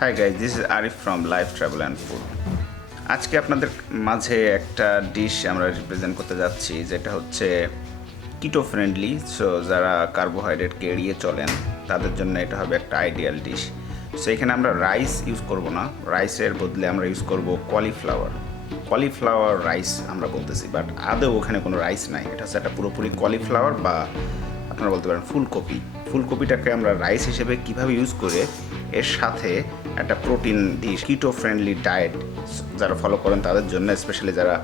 Hi guys, this is Arif from life travel and food. আজকে আপনাদের মাঝে একটা ডিশ আমরা রিপ্রেজেন্ট করতে যাচ্ছি, যেটা হচ্ছে কিটো ফ্রেন্ডলি। সো যারা কার্বোহাইড্রেটকে এড়িয়ে চলেন তাদের জন্য এটা হবে একটা আইডিয়াল ডিশ। সো এখানে আমরা রাইস ইউজ করব না, রাইসের বদলে আমরা ইউজ করব কলিফ্লাওয়ার রাইস আমরা বলতেছি, বাট আদৌ ওখানে কোনো রাইস নাই। এটা হচ্ছে একটা পুরোপুরি কলিফ্লাওয়ার বা আপনারা বলতে পারেন ফুলকপিটাকে আমরা রাইস হিসেবে কিভাবে ইউজ করে এর সাথে একটা প্রোটিন ডিশ, কিটো ফ্রেন্ডলি ডায়েট যারা ফলো করেন তাদের জন্য, স্পেশালি যারা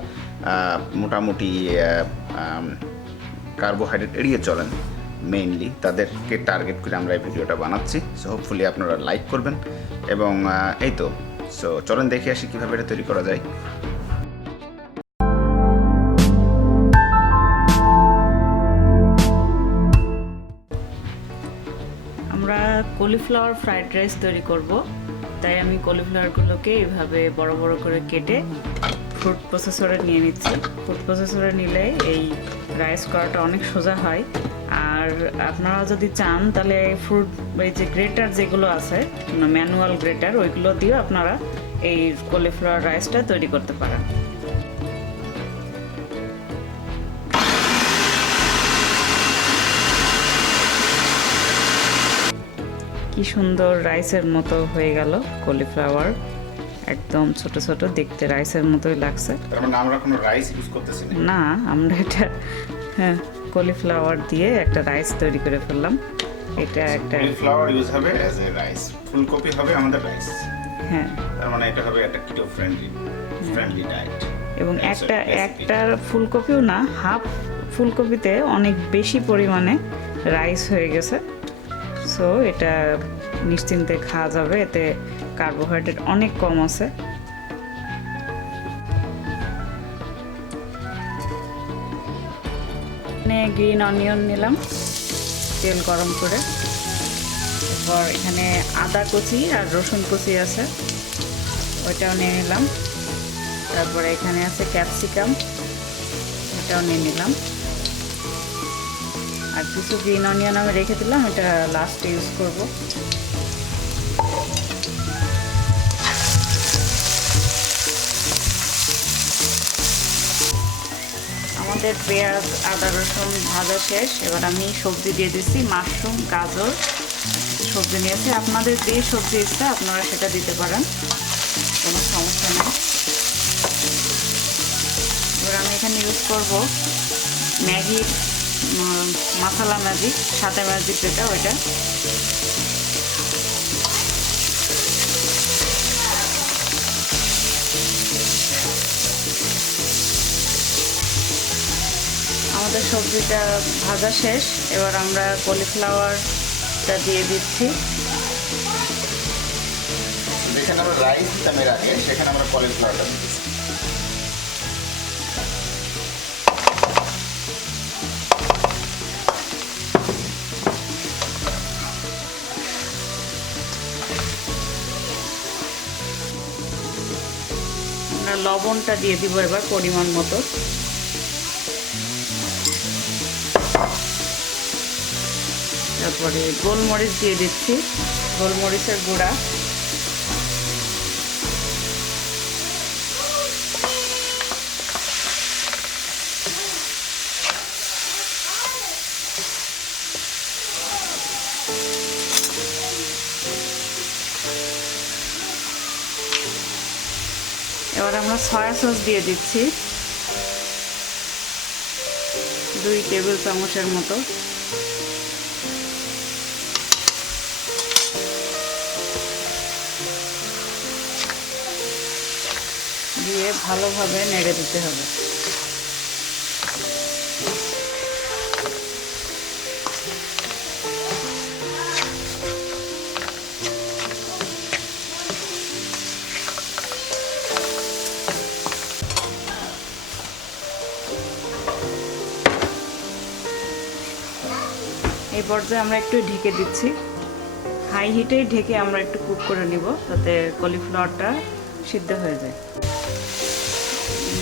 মোটামুটি কার্বোহাইড্রেট এড়িয়ে চলেন মেইনলি, তাদেরকে টার্গেট করে আমরা এই ভিডিওটা বানাচ্ছি। সো হোপফুলি আপনারা লাইক করবেন এবং এই তো। সো চলেন দেখে আসি কীভাবে এটা তৈরি করা যায়। আমরা কলিফ্লাওয়ার ফ্রাইড রাইস তৈরি করব, তাই আমি কলিফ্লাওয়ারগুলোকে এইভাবে বড় বড় করে কেটে ফুড প্রসেসরে নিয়ে নিচ্ছি। ফুড প্রসেসরে নিলে এই রাইস করাটা অনেক সোজা হয়। আর আপনারা যদি চান তাহলে ফুড এই যে গ্রেটার যেগুলো আছে, ম্যানুয়াল গ্রেটার, ওইগুলো দিয়েও আপনারা এই কলিফ্লাওয়ার রাইসটা তৈরি করতে পারেন। কি সুন্দর রাইসের মতো হয়ে গেল কলিফ্লাওয়ার, একদম ছোট ছোট দেখতে রাইসের মতোই লাগছে। তার মানে আমরা কোনো রাইস ইউজ করতেছি না, আমরা এটা কলিফ্লাওয়ার দিয়ে একটা রাইস তৈরি করে ফেললাম। এটা একটা কলিফ্লাওয়ার ইউজ হবে অ্যাজ এ রাইস, ফুলকপি হবে আমাদের রাইস। হ্যাঁ, তার মানে এটা হবে একটা কিটো ফ্রেন্ডলি ডায়েট। এবং একটা ফুলকপিও না, হাফ ফুলকপিতে অনেক বেশি পরিমাণে রাইস হয়ে গেছে। সো এটা নিশ্চিন্তে খাওয়া যাবে, এতে কার্বোহাইড্রেট অনেক কম আছে। গ্রিন অনিয়ন নিলাম তেল গরম করে, এরপর এখানে আদা কুচি আর রসুন কুচি আছে, ওইটাও নিয়ে নিলাম। তারপরে এখানে আছে ক্যাপসিকাম, এটাও নিয়ে নিলাম। আর কিছু গ্রিন অনিয়ন আমি রেখে দিলাম, এটা লাস্টে ইউজ করব। আমাদের পেঁয়াজ আদা রসুন ভাজা শেষ। এবার আমি সবজি দিয়ে দিচ্ছি, মাশরুম গাজর সবজি নিয়েছি। আপনাদের যে সবজি ইচ্ছা আপনারা সেটা দিতে পারেন, কোনো সমস্যা নেই। এবার আমি এখানে ইউজ করব ম্যাগির মশলা ম্যাজিক, সাদা ম্যাজিক যেটা, ওইটা। আমাদের সবজিটা ভাজা শেষ। এবার আমরা কলিফ্লাওয়ারটা দিয়ে দিচ্ছি। যেখানে আমরা রাইস দিতাম এর আগে, সেখানে আমরা কলিফ্লাওয়ারটা দিচ্ছি। আমরা লবণটা দিয়ে দিব এবার পরিমাণ মতো। তারপরে গোলমরিচ দিয়ে দিচ্ছি, গোলমরিচের গুঁড়া। এবার আমরা সয়া সস দিয়ে দিচ্ছি 2 টেবিল চামচের মতো। দিয়ে ভালোভাবে নেড়ে দিতে হবে। এই পর্যায়ে আমরা একটু ঢেকে দিচ্ছি, হাই হিটেই ঢেকে আমরা একটু কুক করে নিব, যাতে কলিফ্লাওয়ারটা সিদ্ধ হয়ে যায়।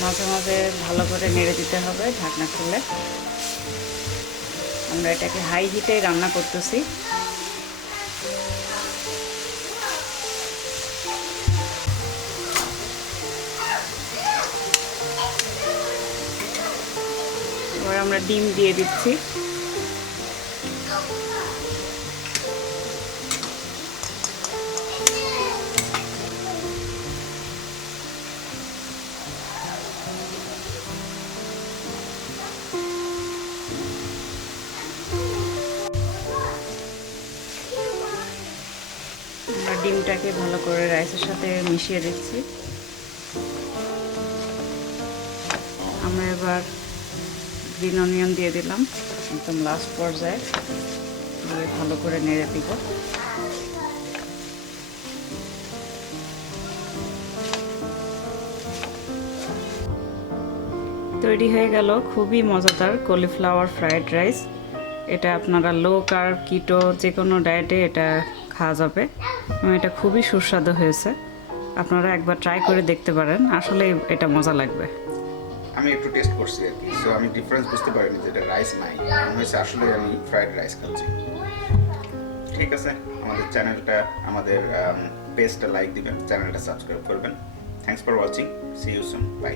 মাঝে মাঝে ভালো করে নেড়ে দিতে হবে ঢাকনা খুলে। আমরা এটাকে হাই হিটেই রান্না করতেছি। আমরা ডিম দিয়ে দিচ্ছি। আমরা ডিমটাকে ভালো করে রাইসের সাথে মিশিয়ে দিচ্ছি। আমরা এবার গ্রিন অনিয়ন দিয়ে দিলাম একদম লাস্ট পর্যায়ে, দিয়ে ভালো করে নেড়ে দিব। তৈরি হয়ে গেল খুবই মজাদার কলিফ্লাওয়ার ফ্রাইড রাইস। এটা আপনারা লো কার্ব, কিটো যে কোনো ডায়েটে এটা খাওয়া যাবে এবং এটা খুবই সুস্বাদু হয়েছে। আপনারা একবার ট্রাই করে দেখতে পারেন, আসলে এটা মজা লাগবে। আমি একটু টেস্ট করছি আর কি, সো আমি ডিফারেন্স বুঝতে পারিনি যে এটা রাইস নাই, মনে হয়েছে আসলে আমি ফ্রাইড রাইস খাচ্ছি। ঠিক আছে, আমাদের চ্যানেলটা, আমাদের পেজটা লাইক দিবেন, চ্যানেলটা সাবস্ক্রাইব করবেন। Thanks for watching, see you soon, by.